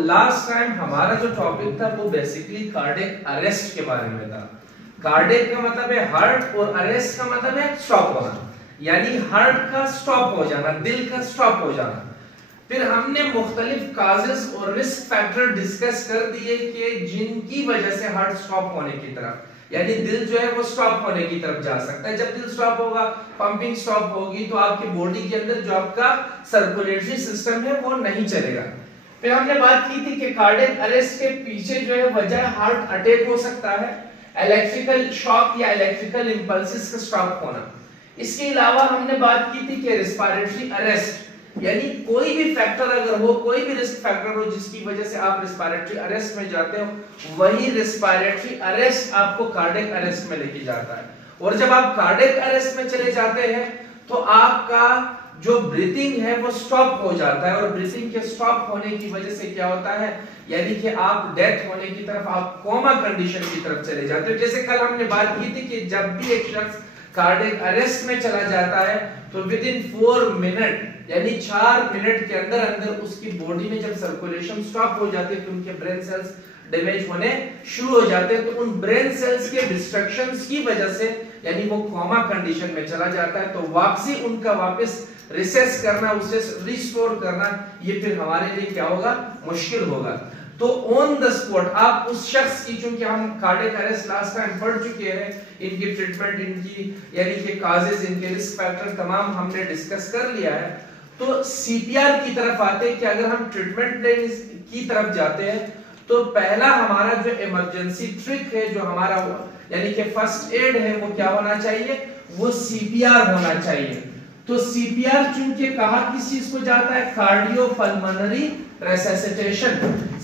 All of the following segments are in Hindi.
लास्ट टाइम हमारा जो टॉपिक था वो बेसिकली कार्डियक अरेस्ट के बारे में था। कार्डियक का मतलब है हार्ट और अरेस्ट का मतलब है स्टॉप होना, यानी हार्ट का स्टॉप हो जाना, दिल का स्टॉप हो जाना। फिर हमने मुख्तलिफ काजेस और रिस्क फैक्टर डिस्कस कर दिए कि जिनकी वजह से हार्ट स्टॉप होने की तरफ, यानी दिल जो है वो स्टॉप होने की तरफ जा सकता है। जब दिल स्टॉप होगा, पंपिंग स्टॉप होगी, तो आपकी बॉडी के अंदर जो आपका सर्कुलेटरी सिस्टम है वो नहीं चलेगा। फिर हमने बात की थी कि कार्डियक अरेस्ट के पीछे जो है वजह हार्ट अटैक हो सकता है, इलेक्ट्रिकल शॉक या इलेक्ट्रिकल इंपल्सेस का स्टॉप होना। इसके अलावा हमने बात की थी कि रेस्पिरेटरी अरेस्ट, यानी कोई भी फैक्टर अगर हो, कोई भी रिस्क फैक्टर हो जिसकी वजह से आप रेस्पिरेटरी अरेस्ट में जाते हो, वही रेस्पिरेटरी अरेस्ट आपको कार्डियक अरेस्ट में लेके जाता है। और जब आप कार्डियक अरेस्ट में चले जाते हैं तो आपका जो ब्रीथिंग है वो स्टॉप हो जाता है, और ब्रीथिंग के स्टॉप होने की वजह से क्या होता है, यानी कि आप डेथ होने की तरफ, आप कोमा कंडीशन की तरफ चले जाते हो। जैसे कल हमने बात की थी कि जब भी एक शख्स कार्डियक अरेस्ट में चला जाता है तो विद इन 4 मिनट, यानी 4 मिनट के अंदर अंदर उसकी बॉडी में जब सर्कुलेशन स्टॉप हो जाती है तो उनके ब्रेन सेल्स डैमेज होने शुरू हो जाते हैं। तो उन ब्रेन सेल्स के डिस्ट्रक्शंस की वजह से, यानी वो कोमा कंडीशन में चला जाता है, तो वापसी उनका वापस रिसेस करना, उसे रिस्टोर करना, ये फिर हमारे लिए क्या होगा, मुश्किल होगा। तो ऑन द स्पॉट आप उस शख्स की, चूंकि हम कार्डियक अरेस्ट लास्ट टाइम पढ़ चुके हैं, इनकी ट्रीटमेंट, इनकी यानी कि काजेस, इनके रिस्क फैक्टर तमाम हमने डिस्कस कर लिया है। तो सीपीआर की तरफ आते हैं कि अगर हम ट्रीटमेंट की तरफ जाते हैं तो पहला हमारा जो इमरजेंसी ट्रिक है, जो हमारा यानी कि फर्स्ट एड है, वो क्या होना चाहिए, वो सीपीआर होना चाहिए। तो सीपीआर चूंकि कहा किस चीज को जाता है, cardio pulmonary resuscitation.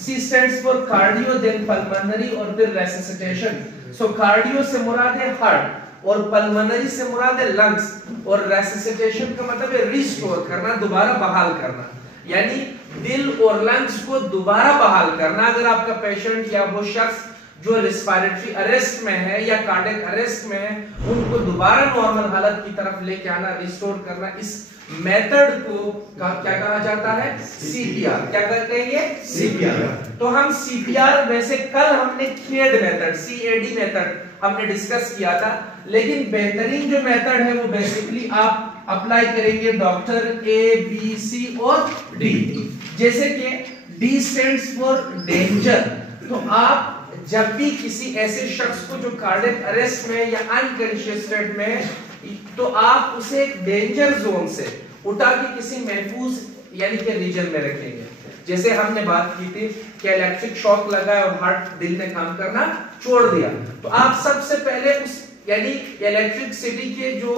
C stands for cardio, then pulmonary और फिर रेससिटेशन। सो कार्डियो से मुराद है हार्ट और पल्मोनरी से मुराद है लंग्स, और रेससिटेशन का मतलब है रिस्टोर करना, दोबारा बहाल करना, यानी दिल और लंग्स को दोबारा बहाल करना। अगर आपका पेशेंट या वो शख्स जो रेस्पिरेटरी अरेस्ट में है या कार्डियक अरेस्ट में है, उनको दोबारा नॉर्मल हालत की तरफ लेके आना, रिस्टोर करना, इस मेथड को क्या कहा जाता है, सीपीआर। क्या कहते हैं ये, सीपीआर। तो हम सीपीआर, वैसे कल हमने CAD मेथड, CAD मेथड हमने डिस्कस किया था, लेकिन बेहतरीन जो मेथड है वो बेसिकली आप अप्लाई करेंगे डॉक्टर A, B, C और D। जैसे कि D स्टैंड्स फॉर डेंजर, तो आप जब भी किसी ऐसे शख्स को जो कार्डियक अरेस्ट में या अनकॉन्शियस स्टेट में है, तो आप उसे एक डेंजर जोन से उठा के किसी महफूज यानी कि रीजन में रखेंगे। जैसे हमने बात की थी कि इलेक्ट्रिक शॉक लगा और हार्ट, दिल ने काम करना छोड़ दिया, तो आप सबसे पहले उस यानी इलेक्ट्रिसिटी के जो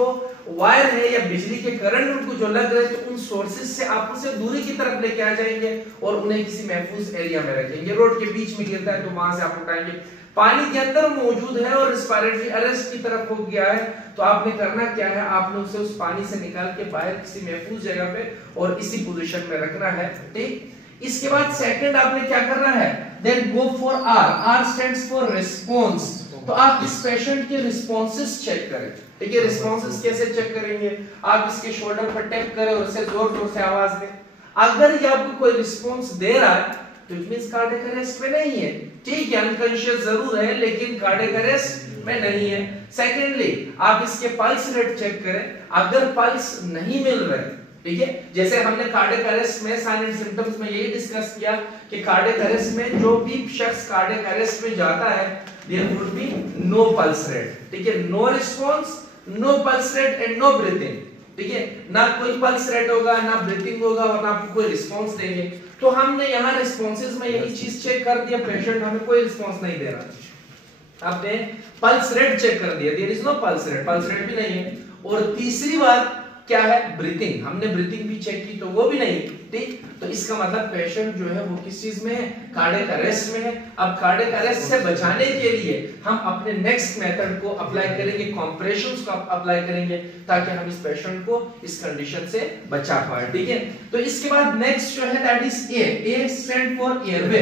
वायर है या बिजली के करंट उनको जो लग रहे थे, उन सोर्सेज से आप उसे दूरी की तरफ लेके आ जाएंगे और उन्हें किसी महफूज एरिया में रखेंगे। रोड के बीच में गिरता है तो वहां से आप उठाएंगे, पानी के अंदर मौजूद है और रेस्पिरेटरी अरेस्ट की तरफ हो गया है, तो आपने करना क्या है, आपने उसे उस पानी से निकाल के बाहर किसी महफूज जगह पे और इसी पोजीशन में रखना है। ठीक, इसके बाद सेकंड आपने क्या करना है, then go for R। R stands for response. तो आप इस पेशेंट के रिस्पॉन्सेस चेक करें। ठीक है, रिस्पॉन्सेस कैसे चेक करेंगे, आप इसके शोल्डर पर टैप करें और उसे जोर जोर से आवाज दें। अगर ये आपको कोई रिस्पॉन्स दे रहा है तो इट मींस कार्डियक अरेस्ट में नहीं है। ठीक है, अनकॉन्शियस जरूर है लेकिन कार्डियक अरेस्ट में नहीं है। सेकेंडली आप इसके पल्स रेट चेक करें, अगर पल्स नहीं मिल रहे, ठीक है, जैसे हमने कार्डियक अरेस्ट में साइन एंड सिम्टम्स में यही डिस्कस किया कि कार्डियक अरेस्ट में जो भी शख्स कार्डियक अरेस्ट में जाता है, there would be no pulse rate। ठीक है, no response, no pulse rate and no breathing। ठीक है, ना कोई पल्स रेट होगा, ना ब्रीथिंग होगा और ना आपको कोई रिस्पांस देंगे। तो हमने यहाँ रिस्पांसेस में यही चीज चेक कर दिया, पेशेंट हमें कोई रिस्पांस नहीं दे रहा, आपने पल्स रेट चेक कर दिया, there is no pulse rate भी नहीं है। और तीसरी बात क्या है, ब्रीथिंग, हमने ब्रीथिंग भी चेक की तो वो भी नहीं। ठीक, तो इसका मतलब पेशेंट जो है वो किस चीज में है, कार्डियक अरेस्ट में है। अब कार्डियक अरेस्ट से बचाने के लिए हम अपने नेक्स्ट मेथड को अप्लाई करेंगे, कंप्रेशंस को अप्लाई करेंगे, ताकि हम इस पेशेंट को इस कंडीशन से बचा पाए। ठीक है, तो इसके बाद नेक्स्ट जो है that is A। A stand for airway.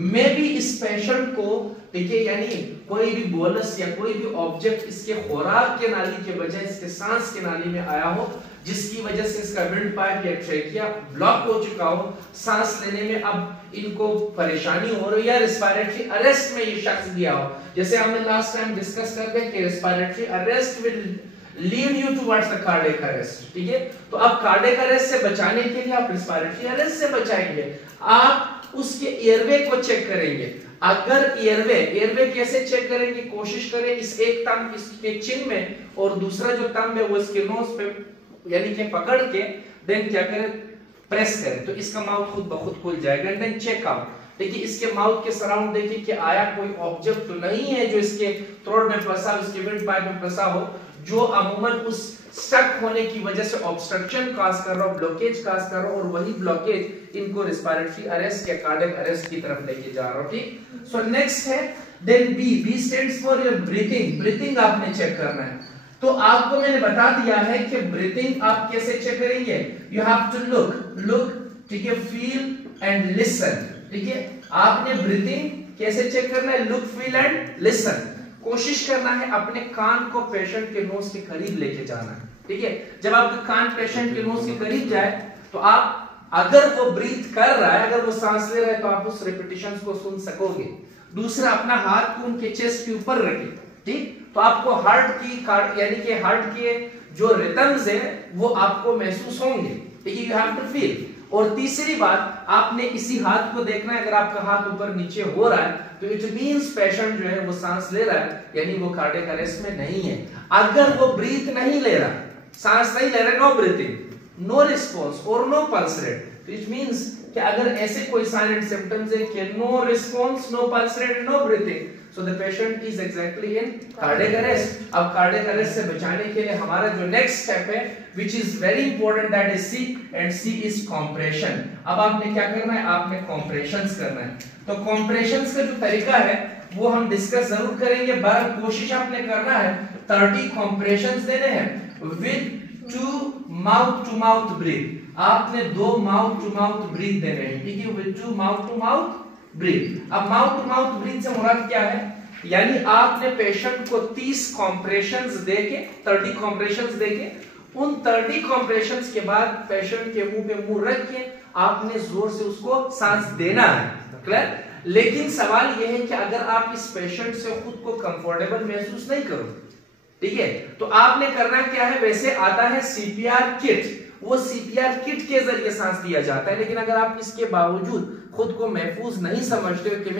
में भी इस पेशेंट को देखिए, यानी कोई भी बोलस या कोई भी ऑब्जेक्ट इसके खुराक के नाली के बजाय इसके सांस के नाली में आया हो, जिसकी वजह से इसका विंड पाइप या ट्रेकिया ब्लॉक हो चुका हो, सांस लेने में अब इनको परेशानी हो रही है, रेस्पिरेटरी अरेस्ट में ये शख्स गया हो। जैसे हमने लास्ट टाइम डिस्कस कर गए कि respiratory arrest will lead you towards the cardiac arrest, ठीक है। तो अब कार्डियक अरेस्ट से बचाने के लिए आप रेस्पिरेटरी अरेस्ट से बचाएंगे, आप उसके एयरवे को चेक करेंगे। अगर एयरवे कैसे चेक करेंगे, कोशिश करें इस एक थंब इसके चिन में और दूसरा जो थंब है वो इसके नोज पे यानी कि पकड़ के देन क्या करें, प्रेस करें, तो इसका माउथ खुद ब खुद खुल जाएगा। एंड देन चेक आउट, देखिए इसके माउथ के सराउंड देखिए कि आया कोई ऑब्जेक्ट तो नहीं है जो इसके थ्रोट में फंसा, उसके विंड पाइप में फंसा हो, जो अमूमन उस स्टक होने की वजह से ऑब्स्ट्रक्शन काज कर रहा हो, ब्लॉकेज काज कर रहा हो, और वही ब्लॉकेज इनको रेस्पिरेटरी अरेस्ट या कार्डियक अरेस्ट की तरफ लेके जा रहा हो, ठीक। सो नेक्स्ट है then B stands for your breathing. Breathing आपने चेक करना है, तो आपको मैंने बता दिया है कि ब्रीथिंग आप कैसे चेक करेंगे, यू हैव टू लुक, ठीक है, फील एंड लिसन, ठीक है। आपने ब्रीथिंग कैसे चेक करना है, लुक, फील एंड लिसन। कोशिश करना है अपने कान को पेशेंट के नोज के करीब लेके जाना है, ठीक है। जब आपका कान पेशेंट के नोज के करीब जाए तो आप, अगर वो ब्रीथ कर रहा है, अगर वो सांस ले रहा है, तो आप उस रिपीटिशंस को सुन सकोगे। दूसरा, अपना हाथ को उनके चेस्ट के ऊपर रखें, ठीक, तो आपको हार्ट की यानी कि हार्ट के जो रिदम्स है वो आपको महसूस होंगे, ठीक है, यू हैव टू फील। और तीसरी बात, आपने इसी हाथ को देखना है, अगर आपका हाथ ऊपर नीचे हो रहा है तो इट मींस पेशेंट जो है वो सांस ले रहा है, यानी वो कार्डियक अरेस्ट में नहीं है। अगर वो ब्रीथ नहीं ले रहा, सांस नहीं ले रहा, नो ब्रीथिंग, नो रिस्पांस और नो पल्स रेट, तो इट मींस कि अगर ऐसे कोई साइन एंड सिम्टम्स है कि no response, no pulse rate, no breathing, so the patient is exactly in cardiac arrest। अब cardiac arrest से बचाने के लिए हमारा जो next step है which is very important, that is C, and C is compression। अब आपने क्या करना है, आपने compressions करना है। तो compressions का जो तरीका है वो हम डिस्कस जरूर करेंगे, पर कोशिश आपने करना है 30 compressions देने हैं with 2 mouth to mouth breathe। आपने 2 mouth to mouth breathe देने हैं, ठीक है, with 2 mouth to mouth breathe. अब माउथ टू माउथ ब्रीथ से मुराद क्या है, यानी आपने पेशेंट को 30 कॉम्प्रेशंस देके, 30 कॉम्प्रेशंस देके, उन 30 कॉम्प्रेशंस के बाद पेशेंट के मुंह पे मुंह रख के आपने जोर से उसको सांस देना है, क्लियर। लेकिन सवाल यह है कि अगर आप इस पेशेंट से खुद को कंफर्टेबल महसूस नहीं करो, ठीक है, तो आपने करना क्या है, वैसे आता है सीपीआर किट, वो सीपीआर किट के जरिए सांस दिया जाता है। लेकिन अगर आप इसके बावजूद खुद को महफूज नहीं समझते हो कि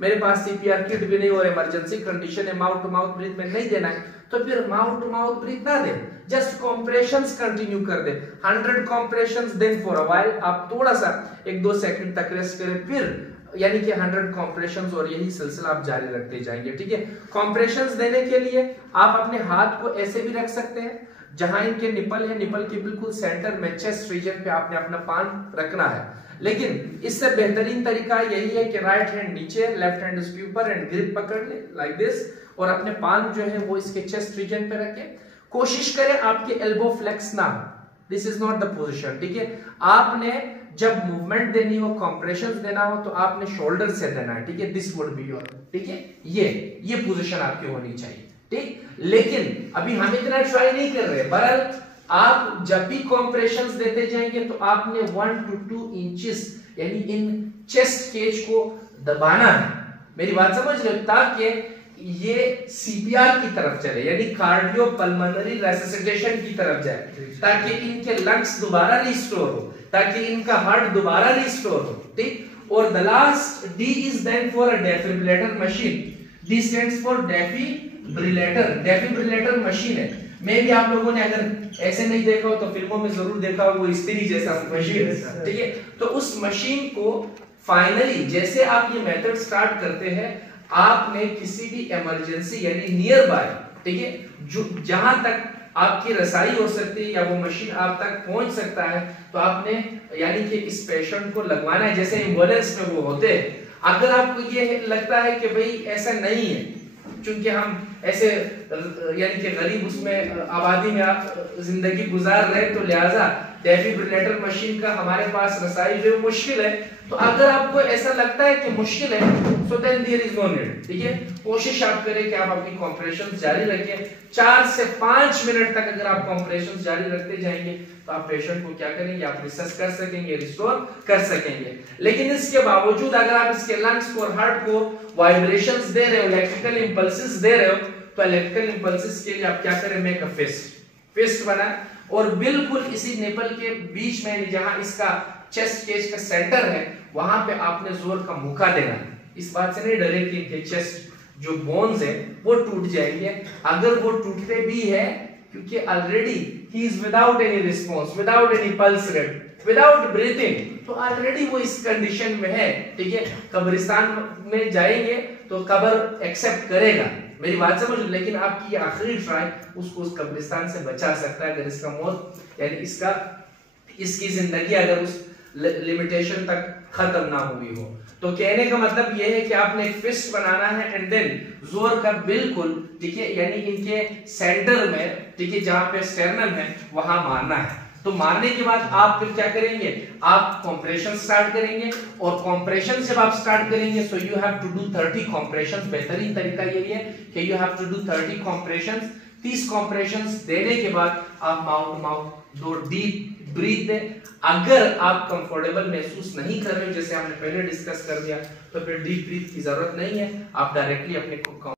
मेरे पास सीपीआर किट भी नहीं और इमरजेंसी कंडीशन है, माउथ टू माउथ ब्रीथ में नहीं देना है, तो फिर माउथ टू माउथ ब्रीथ ना दे, जस्ट कॉम्प्रेशंस कंटिन्यू कर दे, 100 कॉम्प्रेशंस, देन फॉर अ व्हाइल आप थोड़ा सा 1-2 सेकंड तक रेस्ट करें, फिर यानी कि 100 कॉम्प्रेशंस, और यही सिलसिला आप जारी रखते जाएंगे, ठीक है। कॉम्प्रेशंस देने के लिए आप अपने हाथ को ऐसे भी रख सकते हैं, जहां इनके निपल है, निपल के बिल्कुल सेंटर में चेस्ट रीजन पे आपने अपना पान रखना है। लेकिन इससे बेहतरीन तरीका यही है कि राइट हैंड नीचे, लेफ्ट हैंड इसके ऊपर, एंड ग्रिप पकड़ ले लाइक दिस, और अपने पान जो है वो इसके चेस्ट रीजन पे रखें। कोशिश करें आपके एल्बो फ्लेक्स ना हो, this is not the position, ठीक है। आपने जब मूवमेंट देनी हो, कॉम्प्रेशंस देना हो, तो आपने शोल्डर से देना है, ठीक है, दिस वुड बी योर, ठीक है, ये पोजीशन आपकी होनी चाहिए, ठीक। लेकिन अभी हम इतना ट्राई नहीं कर रहे, बहरहाल आप जब भी कॉम्प्रेशंस देते जाएंगे तो आपने 1 to 2 इंचेस यानी इन चेस्ट केज को दबाना है, मेरी बात समझ रहे हो, ताकि ये सीपीआर की तरफ चले, यानी कार्डियो पल्मोनरी रेसिसिटेशन की तरफ जाए, ताकि इनके लंग्स दोबारा रिस्टोर हो, ताकि इनका हार्ट दोबारा रिस्टोर हो, ठीक। और the last D is then for a defibrillator machine, D stands for defibrillator, defibrillator machine है। मैं भी आप लोगों ने अगर ऐसे नहीं देखा हो तो फिल्मों में जरूर देखा हो, वो इस्त्री जैसा मशीन, ठीक है। तो उस मशीन को फाइनली जैसे आप ये मेथड स्टार्ट करते हैं, आपने किसी भी इमरजेंसी यानी नियर बाय, ठीक है, जो जहां तक आपकी रसाई हो सकती है या वो मशीन आप तक पहुंच सकता है, तो आपने यानी कि इस पेशेंट को लगवाना है, जैसे एम्बुलेंस में वो होते हैं। अगर आपको ये लगता है कि भाई ऐसा नहीं है, क्योंकि हम ऐसे यानी कि गरीब उसमें आबादी में आप जिंदगी गुजार रहे, तो लिहाजा डेफिब्रिलेटर मशीन का हमारे पास रसाई जो मुश्किल है, तो अगर आपको ऐसा लगता है कि मुश्किल है, so then there is no need, ठीक है। कोशिश आप करें कि आप अपनी कॉम्प्रेशंस जारी रखें। 4 से 5 मिनट तक अगर आप कॉम्प्रेशंस जारी रखते जाएंगे तो आप पेशेंट को क्या करेंगे, आप रिसस कर सकेंगे, रिस्टोर कर सकेंगे। लेकिन इसके बावजूद अगर आप इसके लंग्स को और हार्ट को वाइब्रेशंस दे रहे हो, इलेक्ट्रिकल इंपल्सेस दे रहे हो, तो इलेक्ट्रिकल इंपल्सेस के लिए आप क्या करें, मेक अ फिस्ट बनाएं और बिल्कुल इसी निपल के बीच में जहां इसका चेस्ट केज का सेंटर है वहां पे आपने जोर का मुक्का देना। इस बात से नहीं डरे कि इनके चेस्ट जो बोन्स है वो टूट जाएंगे, अगर वो टूटते भी है क्योंकि already he is without any response, without any pulse rate, without breathing, तो ऑलरेडी वो इस कंडीशन में है, ठीक है। कब्रिस्तान में जाएंगे तो कब्र एक्सेप्ट करेगा, मेरी बात समझ। लेकिन आपकी आखिरी ट्राई उसको उस कब्रिस्तान से बचा सकता है, अगर इसका मौत यानी इसकी जिंदगी अगर उस लिमिटेशन तक खत्म ना हुई हो। तो कहने का मतलब यह है कि आपने एक फिस्ट बनाना है एंड देन जोर का बिल्कुल, ठीक है, यानी इनके सेंटर में, ठीक है, जहां पे स्टर्नम है वहां मारना है। तो मारने के बाद आप फिर क्या करेंगे, आप कॉम्प्रेशन स्टार्ट करेंगे और कॉम्प्रेशन जब आप स्टार्ट करेंगे so you have to do 30 compressions. बेहतरीन तरीका यही है कि you have to do 30 compressions. 30 compressions देने के बाद आप माउथ टू माउथ दो डीप ब्रीथ दें। अगर आप कंफर्टेबल महसूस नहीं कर रहे, जैसे हमने पहले डिस्कस कर दिया, तो फिर डीप ब्रीथ की जरूरत नहीं है, आप डायरेक्टली अपने को